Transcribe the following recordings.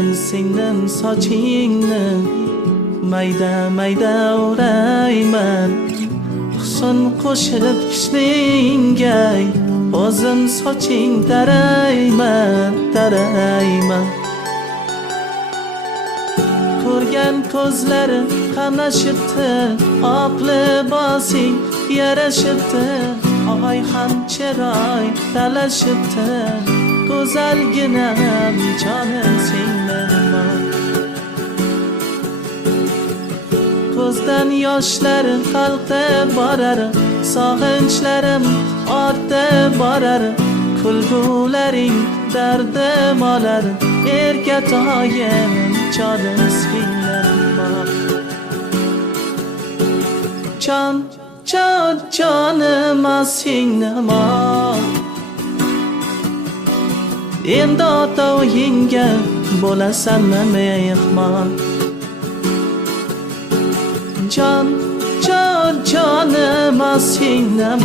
Gel singlim sochingni mayda mayda o'rayman husn qo'shib kishningga o'zim soching tarayman ko'rgan ko'zlari qamashibdi oq libosing yarashibdi oy ham chiroy talashibdi go'zalginam jonim singlim ko'zdan yoshlar qalqdi borar sog'inchlarim ortdi borar kulgularing dardim olar erkatoyim jonim singlim jonim singlim endi ota-uyingga bo'lasanmi mehmon jonim singlim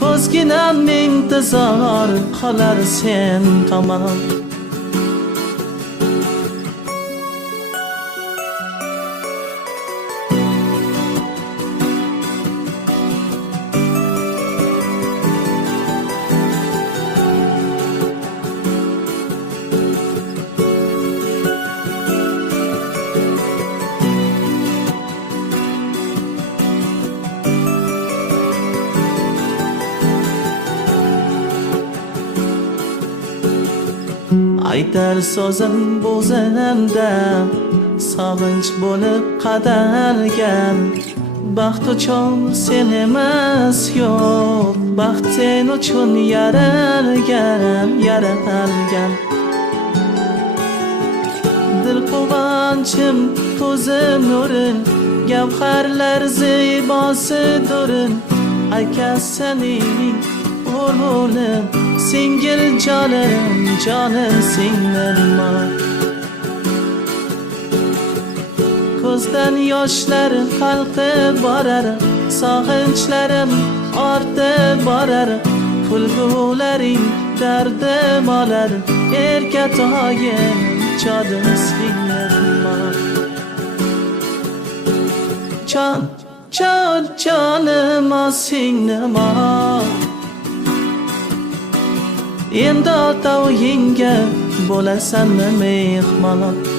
ko'zginam intizor qolar sen tomon aytar so'zim bo'zimda sog'inch bo'lib qadalgan baxt uchun sen emas yo'q baxt sen uchun yaralgan dil quvonchim ko'zim nuri gavharlar zebosidir akasining o'g'lim singil jonim singlim ko'zdan yoshlar qalqib borar sog'inchlarim ortib borar kulgularing dardim olar erkatoyim jonim singlim jonim singlim endi ota-uyingga bo'lasanmi mehmon